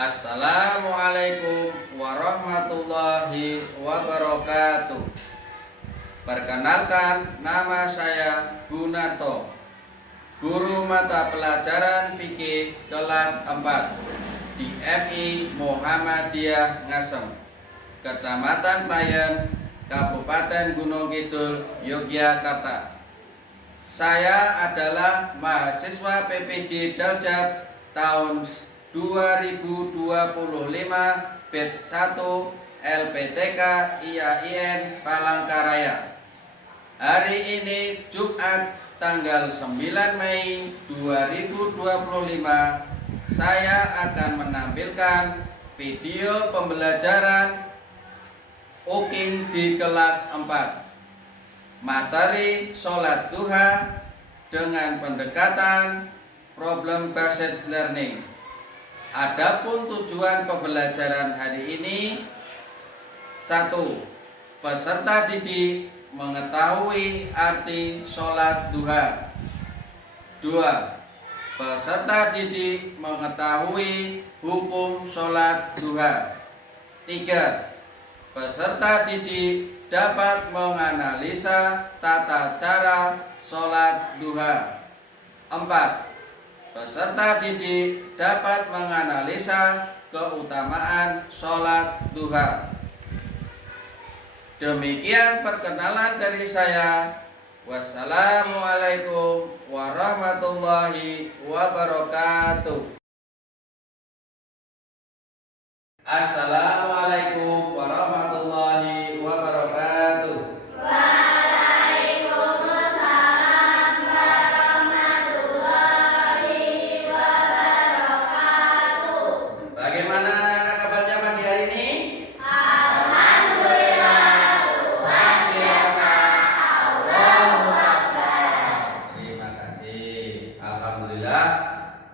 Assalamualaikum warahmatullahi wabarakatuh. Perkenalkan, nama saya Gunarto, guru mata pelajaran fikih kelas 4 di MI Muhammadiyah Ngasem, Kecamatan Bayan, Kabupaten Gunung Kidul, Yogyakarta. Saya adalah mahasiswa PPG Daljab tahun 2025 batch 1 LPTK IAIN Palangkaraya. Hari ini Jumat tanggal 9 Mei 2025 saya akan menampilkan video pembelajaran UKIN di kelas 4. Materi sholat duha dengan pendekatan problem based learning. Adapun tujuan pembelajaran hari ini: 1. Peserta didik mengetahui arti sholat duha. 2. Peserta didik mengetahui hukum sholat duha. 3. Peserta didik dapat menganalisa tata cara sholat duha. 4. Peserta didik dapat menganalisa keutamaan sholat duha. Demikian perkenalan dari saya. Wassalamualaikum warahmatullahi wabarakatuh. Assalamualaikum warahmatullahi wabarakatuh. Bagaimana anak-anak kabarnya pagi hari ini? Alhamdulillah, luar biasa. Allahu Akbar. Terima kasih. Alhamdulillah,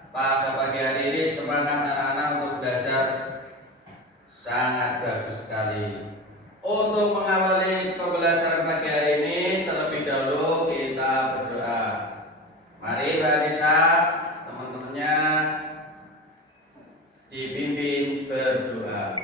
pada pagi hari ini semangat anak-anak untuk belajar sangat bagus sekali. Untuk mengawali pembelajaran pagi hari ini, terlebih dahulu kita berdoa. Mari Mbak Anissa, teman-temannya dipimpin berdoa.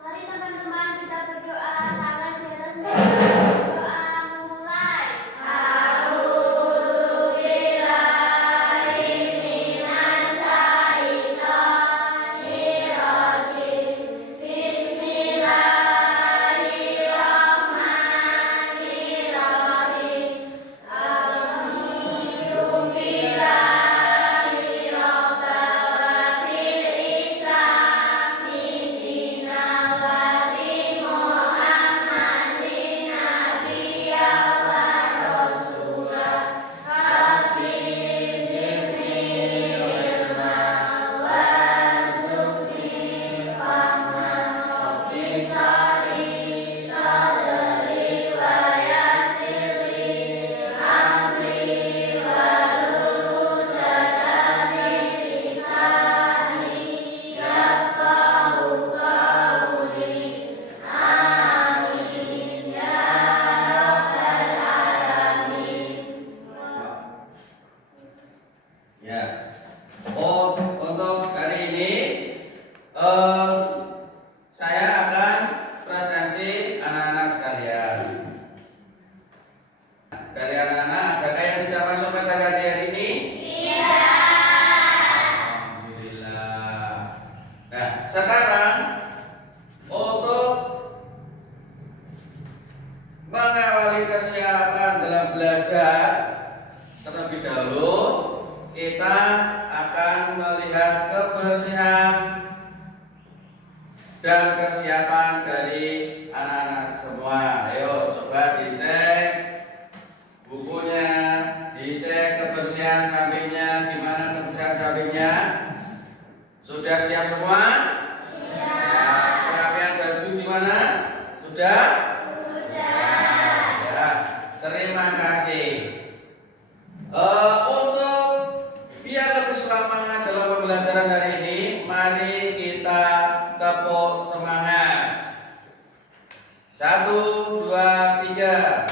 Mari teman-teman kita berdoa karena kita sendiri berdoa mulai. A'udzubillahi minasyaitonirrajim. Bismillahirrahmanirrahim. Alhamdulillahi rabbil bil islami dina wa bi Muhammadin nabiyya wa rasula. Rabbi zidni ilma warzuqni fahma. Rabbi shrah sadri wa yassir li amri wahlul 'uqdatam min lisani yafqahu qawli. Amin ya rabbal alamin. Ya. Untuk hari ini saya akan presentasi anak-anak sekalian. Dari anak-anak, adakah yang tidak masuk pada pagi hari ini? Iya. Alhamdulillah. Nah, sekarang untuk mengawali kesiapan dalam belajar, terlebih dahulu kita akan melihat kebersihan dan kesiapan dari anak-anak semua. Ayo coba dicek bukunya, dicek kebersihan sampingnya, gimana kebersihan sampingnya. Sudah siap semua? Siap. Kerapian baju gimana? Sudah? Ya, terima kasih. Untuk biar lebih semangat dalam pembelajaran hari ini, mari kita tepuk semangat. 1, 2, 3.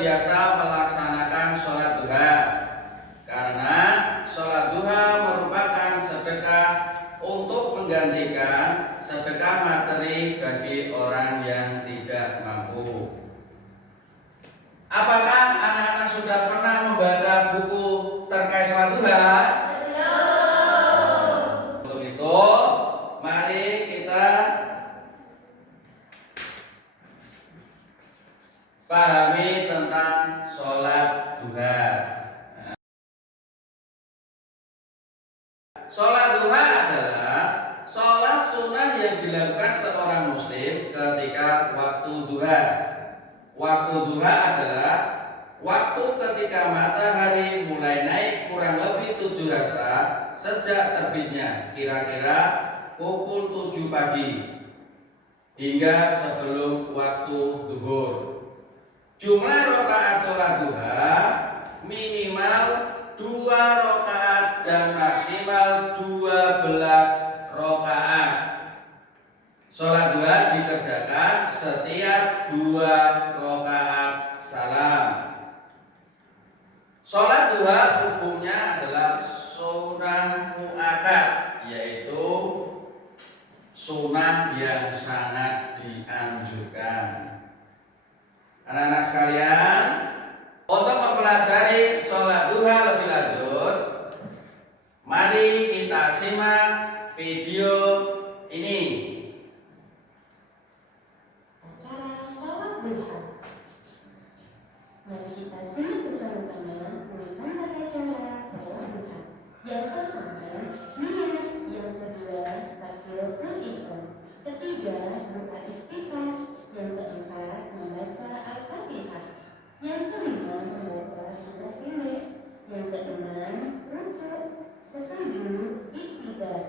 terbiasa melaksanakan sholat duha, karena sholat duha merupakan sedekah untuk menggantikan sedekah materi bagi orang yang tidak mampu. Apakah anak-anak sudah pernah membaca buku terkait sholat duha? Untuk itu, mari kita pahami tentang sholat duha. Sholat duha adalah sholat sunnah yang dilakukan seorang muslim ketika waktu duha. Waktu duha adalah waktu ketika matahari mulai naik kurang lebih 7 hasta sejak terbitnya, kira-kira pukul 7 pagi hingga sebelum waktu zuhur. Jumlah rakaat sholat duha minimal 2 rakaat dan maksimal 12 rakaat. Sholat duha dikerjakan setiap 2 rakaat salam. Sholat duha hukumnya adalah sunnah muakkad, yaitu sunnah yang sangat dianjurkan. Anak-anak sekalian, untuk mempelajari sholat duha lebih lanjut, mari kita simak video ini. Acara sholat duha. Mari kita simak bersama-sama tentang tata cara sholat duha. Yang pertama, niat. Yang kedua, takbiratul ihram. Ketiga, doa iftitah. Yang keempat, membaca Al-Fatihah. Yang kelima, membaca surah pendek. Yang keenam, rukuk. Ketujuh, iktidal.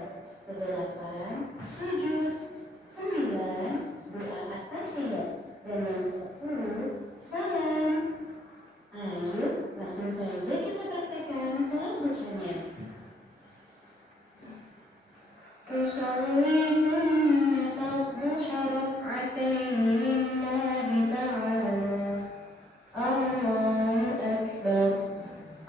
Kedelapan, sujud. 9, doa at-tahiyat. Dan yang ke-10, salam. Ayo, langsung saja kita praktekkan salat duhanya. Usolli sunnatal duha rak'ataini lillahi ta'ala. Allahu akbar.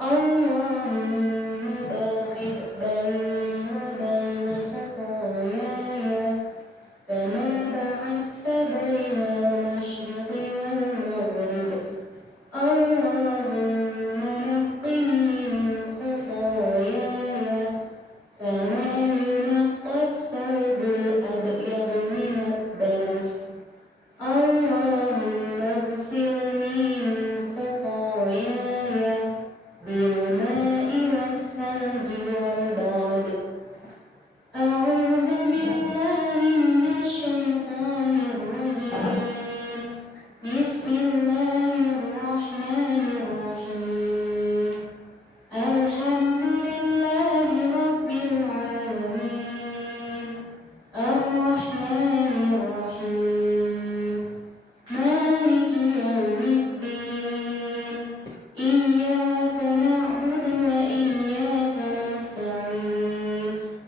Allahumma barik baini wa baina khataayaya kama ba'adta baina al-masyriqi wal maghrib. Allahumma naqqini min khataayaya kama yunqqa ath-thawbul abyadu min ad-danas. Allahumma ighsilni min khataayaya bil ma'i wath-thalji wal barad. A'udzu billahi minasy syaithanir rajim. Bismillahirrahmanirrahim. Alhamdulillahi rabbil alamin. Ar-Rahmanir Rahim. Maliki yaumiddin. Iyyaka na'budu wa iyyaka nasta'in.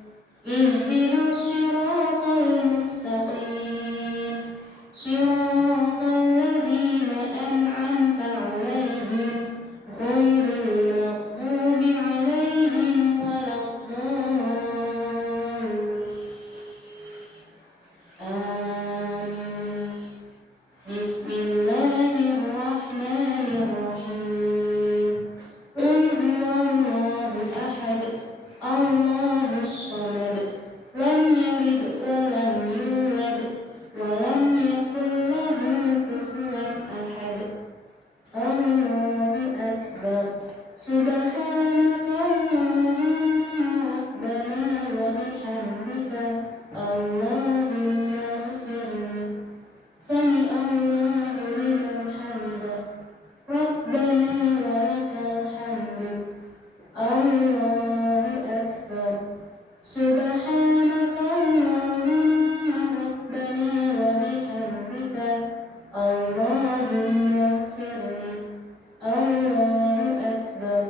Ihdinas siratal mustaqim. Siratal ladzina an'amta 'alaihim ghairil maghdubi 'alaihim waladdallin. Amin. Bismillahirrahmanirrahim. Qul huwallahu ahad. Allahus samad. Lam yalid wa lam yulad wa lam yakul lahu kufuwan ahad. Allahu akbar. Subhanaka Allahumma rabbana wa bihamdika. Allahumma ighfirli. Sami Allahu liman hamidah. Rabbana wa lakal hamd. Allahu akbar. Subhanaka Allahumma rabbana wa bihamdika. Allahumma ighfirli. Allahu akbar.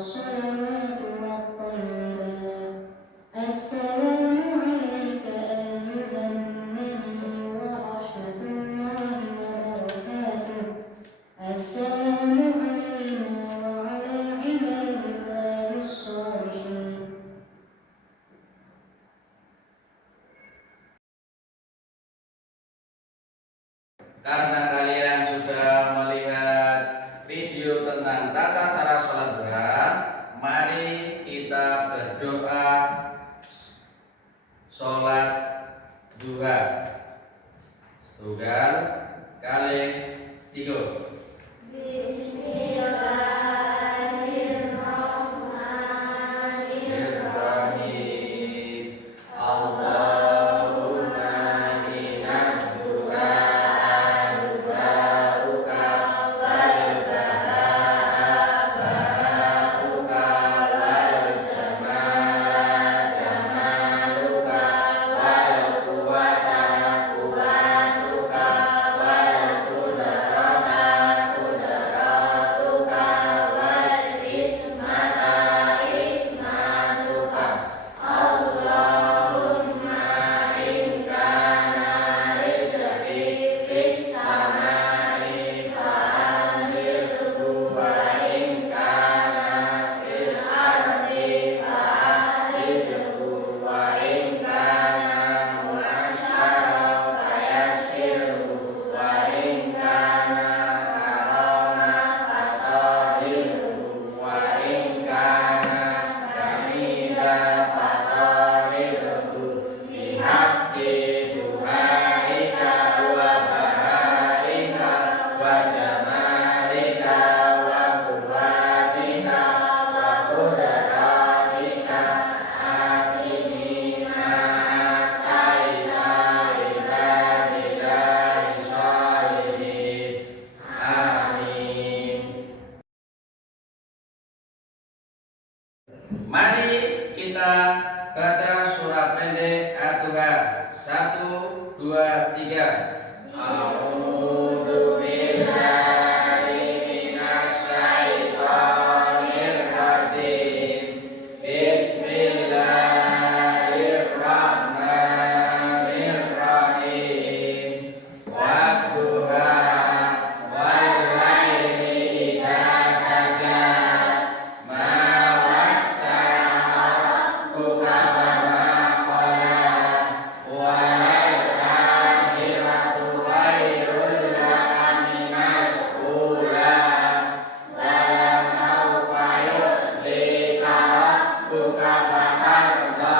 الصلوات والطيبات السلام عليك أيها النبي ورحمة الله وبركاته السلام علينا وعلى عباد الله الصالحين. Karena kalian sudah melihat video tentang tata cara sholat duha, mari kita berdoa sholat duha. Setunggal kali tiga. Bismillahirrahmanirrahim. Allahumma inna duha duhauka wal bahaa bahauka wal jamala jamaluka wal quwata quwatuka wal qudrata qudratuka wal ismata ismatuka. Allahumma in kana rizqi fis samai fa'anzilhu wa in kana fil ardi fa'aridhu wa in kana mu'asyara fayassirhu wa in kana harama fatahhirhu wa in kana jamila fatahhirhu bihaqqi duhaika wa bahaika wa jamalika wa quwwatika wa qudratika atini ma'ataita ibadillahi sholihin. Amin. Mari kita baca surat pendek At-Duha. 1, 2, 3. A'udzu billahi minasy syaithanir rajim. Bismillahirrahmanirrahim. Wadduha wal laili idza saja ma wadda'aka rabbuka wa ma qala wal akhiratu khairul laka minal ula wa la sawfa yu'tika rabbuka fatarda.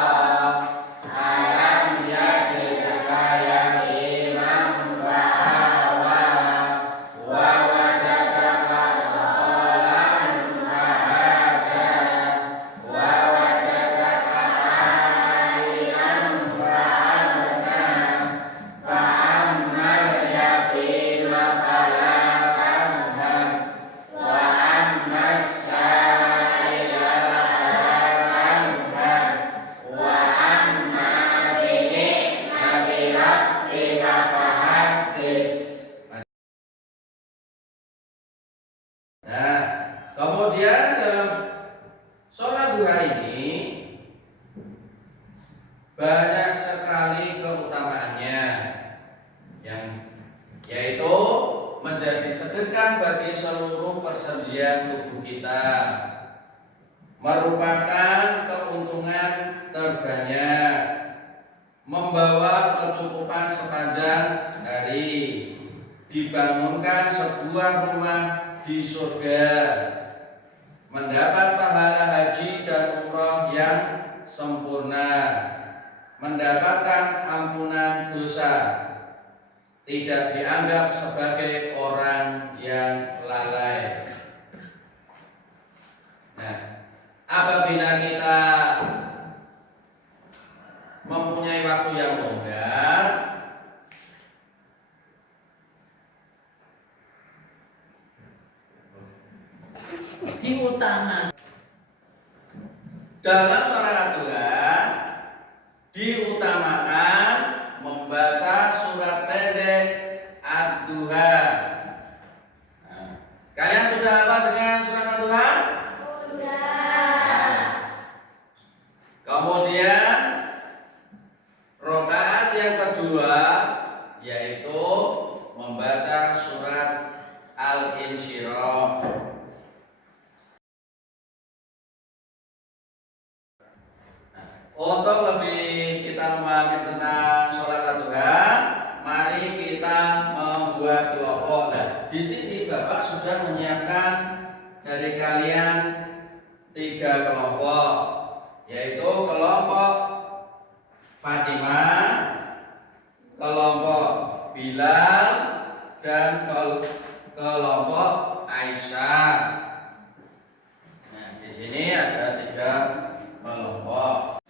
Alam yajidka yatiman fa'awa wa wajadaka dhalan fahada wa wajadaka 'ailan fa'agna fa'ammal yatima fala tanhar wa ammas sa'ila fala tanhar wa amma bi ni'mati rabbika fahaddits. Nah, kemudian dalam sholat duha ini banyak sekali keutamaannya, yang yaitu menjadi sedekah bagi seluruh persendian tubuh kita, merupakan keuntungan terbanyak, membawa kecukupan sepanjang hari, dibangunkan sebuah rumah di surga, mendapat pahala haji dan umroh yang sempurna, mendapatkan ampunan dosa, tidak dianggap sebagai orang yang lalai. Nah, apabila kita mempunyai waktu yang longgar, diutama dalam sholat duha diutamakan membaca surat pendek Ad-Duha. Nah, kalian sudah apa dengan surat Ad-Duha? Sudah. Untuk lebih kita memahami tentang sholat duha, mari kita membuat kelompok. Nah, di sini Bapak sudah menyiapkan dari kalian 3 kelompok, yaitu kelompok Fatimah, kelompok Bilal, dan kelompok Aisyah. Nah, di sini ada 3 kelompok.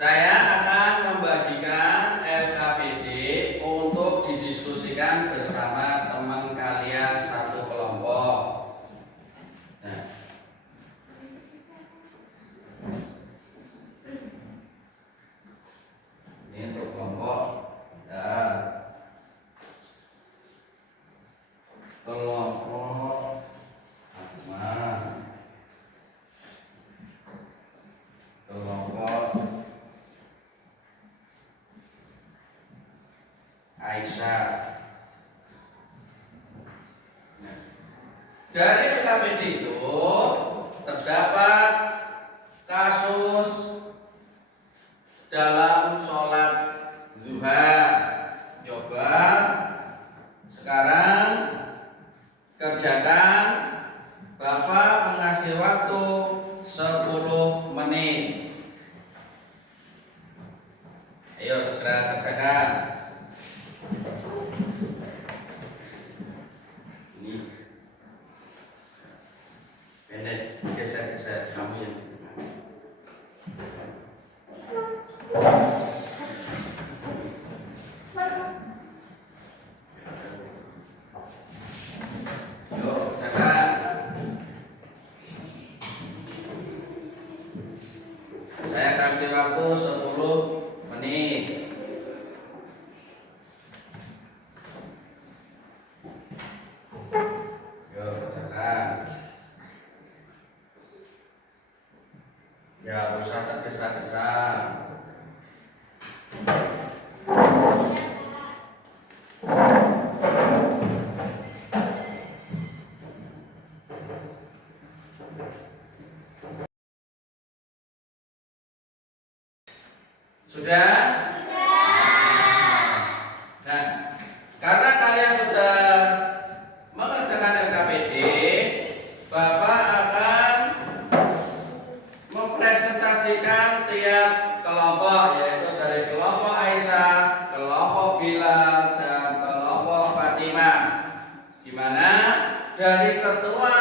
Saya akan membagikan LKPD untuk didiskusikan bersama teman kalian 1 kelompok. Nah, ini untuk kelompok dan kelompok Fatimah, kelompok Aisyah. Nah, dari LKPD itu terdapat kasus dalam sholat duha. Coba sekarang kerjakan. Bapak mengasih waktu 10 menit. Ayo segera kerjakan. Ini pendek, geser kamu yang yuk kerjakan. Saya kasih waktu 10 menit. Yuk kerjakan. Ya, usah tergesa-gesa. Sudah? Nah, karena kalian sudah mengerjakan LKPD, Bapak akan mempresentasikan tiap kelompok, yaitu dari kelompok Aisyah, kelompok Bilal, dan kelompok Fatimah. Di mana dari ketua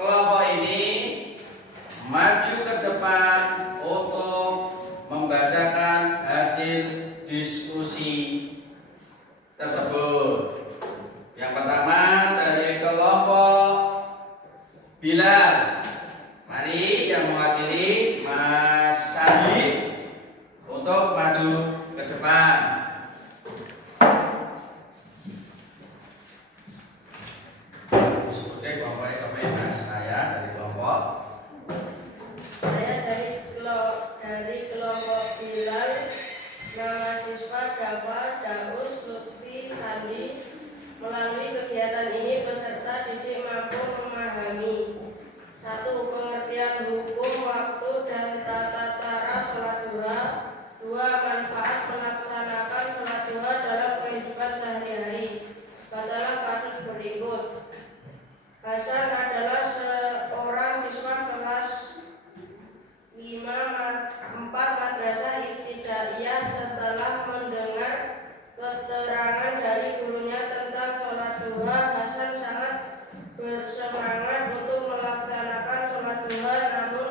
kelompok ini maju ke depan untuk membacakan hasil diskusi tersebut. Yang pertama dari kelompok Bilal. Mari yang mewakili Mas Sandi untuk maju ke depan. Oke, kelompok sampai Mas. Saya dari kelompok Bilal, mahasiswa Dafa, Daus, Lutfi, Sandi. Melalui kegiatan ini peserta didik mampu memahami 1. Pengertian hukum, waktu, dan tata cara sholat duha. 2. Manfaat melaksanakan sholat duha dalam kehidupan sehari-hari. Bacalah kasus berikut. Hasan adalah seorang siswa kelas 4 madrasah ibtidaiyah. Setelah mendengar keterangan dari gurunya tentang sholat duha, Hasan sangat bersemangat untuk melaksanakan sholat duha. Namun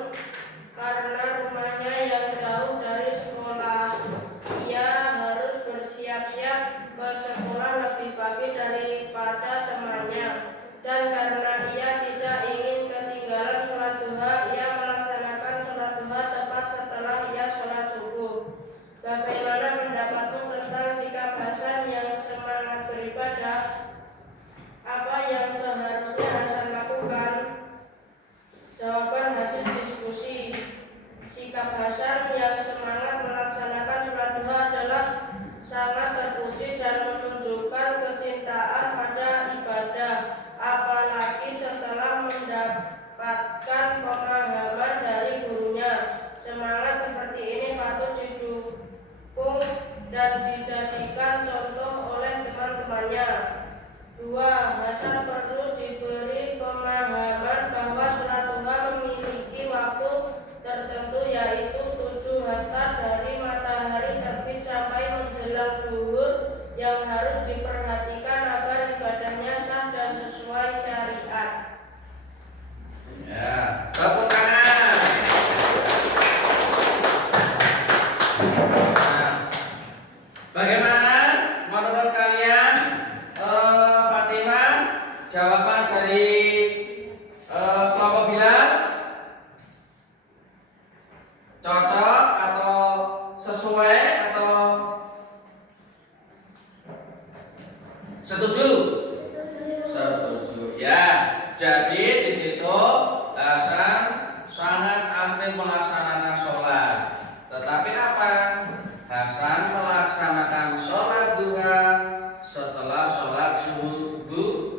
karena rumahnya yang jauh dari sekolah, ia harus bersiap-siap ke sekolah lebih pagi daripada temannya. Dan karena ia tidak Dua, Hasan perlu diberi pemahaman bahwa sholat duha memiliki waktu tertentu, yaitu 7 hasta dari matahari terbit sampai menjelang zuhur, yang harus diperhatikan agar ibadahnya sah dan sesuai syariat. Ya, tepuk tangan. Nah, bagaimana menurut kalian, Fatimah, jawaban dari kelompok Bilal? Cocok atau sesuai atau setuju? Setuju. Ya, jadi di situ Hasan sangat aktif melaksanakan sholat. Tetapi apa? Hasan melaksanakan sholat duha setelah sholat subuh.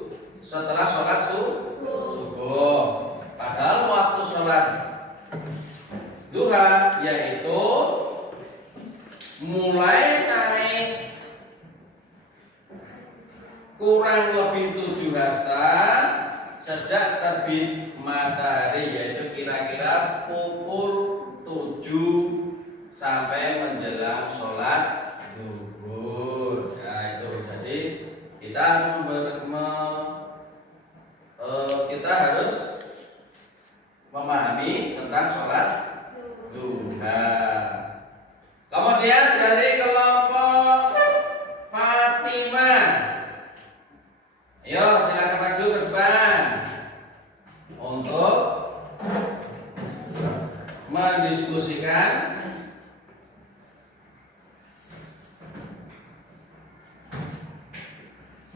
Padahal waktu sholat duha yaitu mulai naik kurang lebih 7 hasta sejak terbit matahari, yaitu kira-kira pukul 7 sampai menjelang sholat zuhur. Nah itu, jadi kita harus memahami tentang sholat duha. Kemudian dari kelompok Fatimah, ayo silakan maju ke depan untuk mendiskusikan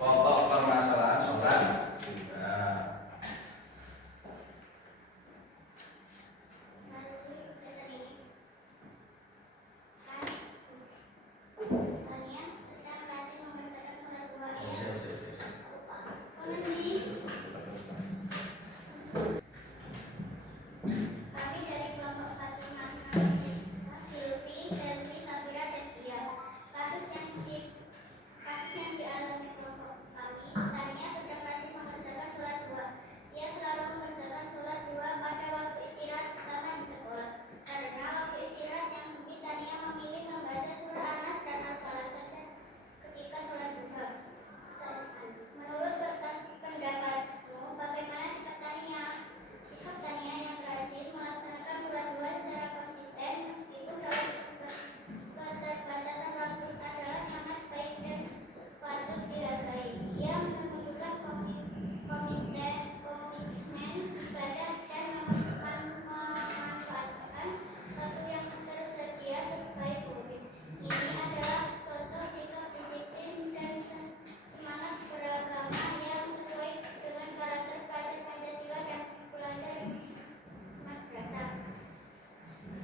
pokok permasalahan sholat duha. Kami dari kelompok Fatimah, Silvi, Selvi, Safira, dan Dia. Kasus yang dialami kelompok kami, Tania sedang rajin mengerjakan sholat dua. Ia selalu mengerjakan sholat dua pada waktu istirahat, terutama di sekolah. Karena waktu istirahat yang sempit, Tania memilih membaca surah An-Nas dan Al-Falaq saja ketika sholat duha. Menurut pendapatmu, bagaimana sikap Tania? Sikap Tania yang rajin melaksanakan sholat dua secara konsisten meskipun dalam keterbatasan waktu adalah sangat baik dan patut dihargai. Ia menunjukkan komitmen ibadah dan memanfaatkan waktu yang tersedia sebaik mungkin. Ini adalah contoh sikap disiplin dan semangat beragama yang sesuai dengan karakter pelajar Pancasila dan pelajar madrasah.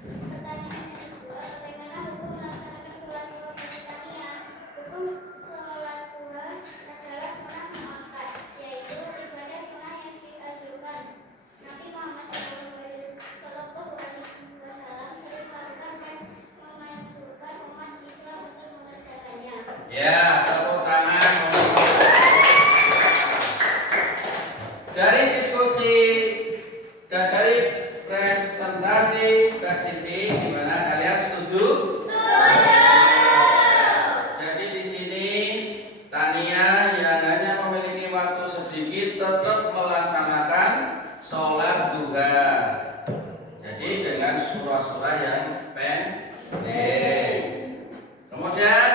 Pertanyaan yang kedua, bagaimana hukum melaksanakan sholat duha bagi Tania? Hukum sholat duha adalah sunnah muakkad, yaitu ibadah sunnah yang diajukan. Nabi Muhammad Shallallahu Alaihi Wasallam sering melakukan dan menganjurkan umat Islam untuk mengerjakannya. Ya, tepuk tangan. Dari diskusi dan dari presentasi Kak Siti, gimana kalian setuju? Jadi di sini Tania yang hanya memiliki waktu sedikit tetap melaksanakan sholat duha. Jadi dengan surah-surah yang pendek. Kemudian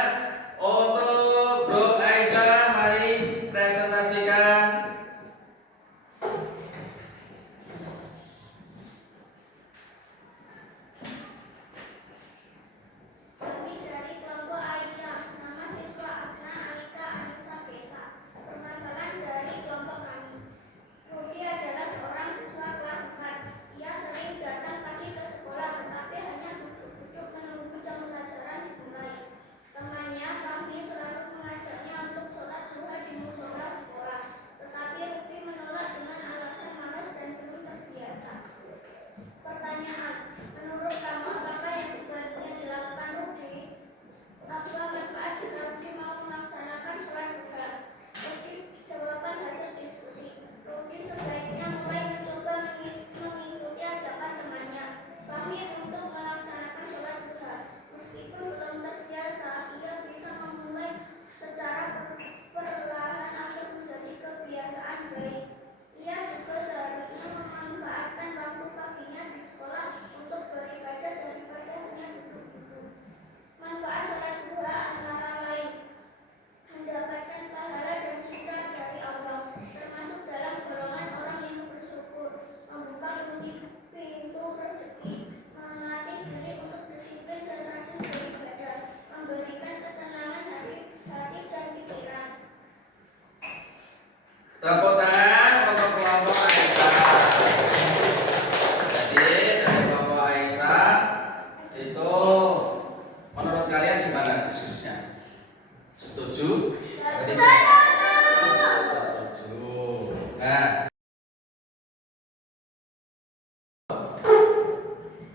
untuk Bro Aisyah, mari presentasikan. Kami dari kelompok Aisyah, nama siswa Asna Alika Anissa Besa. Permasalahan dari kelompok kami. Rudi adalah seorang siswa kelas 4.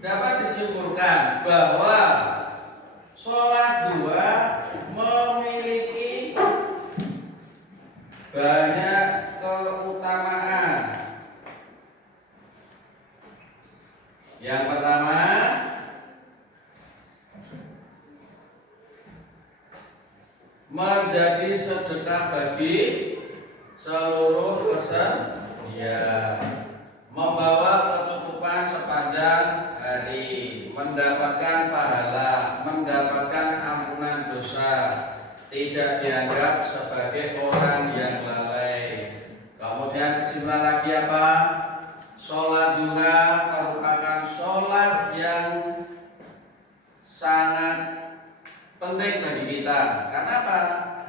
dapat disimpulkan bahwa sholat duha memiliki banyak keutamaan. Yang pertama, menjadi sedekah bagi seluruh bersedia, membawa kecukupan sepanjang hari, mendapatkan pahala, mendapatkan ampunan dosa, tidak dianggap sebagai orang yang lalai. Kemudian kesimpulan lagi apa? Sholat duha merupakan sholat yang sangat penting bagi kita. Karena apa?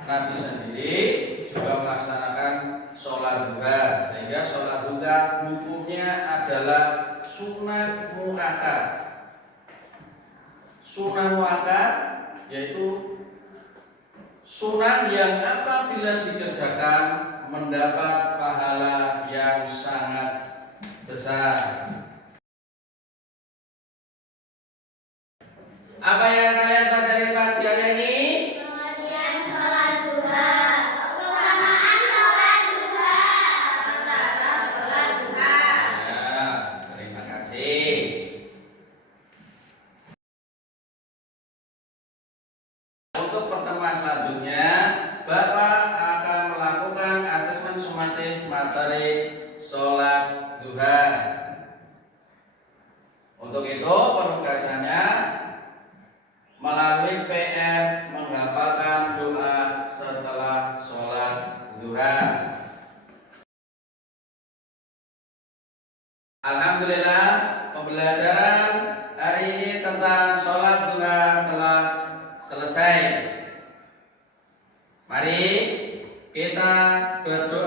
Nabi sendiri juga melaksanakan sholat duha, sehingga sholat duha hukumnya adalah sunnah muakkad. Sunnah muakkad yaitu sunnah yang apabila dikerjakan mendapat pahala yang sangat besar. Apa yang kalian pelajari pagi hari ini? Pengertian sholat duha, keutamaan sholat duha, cara sholat duha. Ya, terima kasih. Untuk pertemuan selanjutnya, Bapak akan melakukan asesmen sumatif materi sholat duha. Untuk itu penugasannya melalui PR menghafalkan doa setelah sholat duha. Alhamdulillah, pembelajaran hari ini tentang sholat duha telah selesai. Mari kita berdoa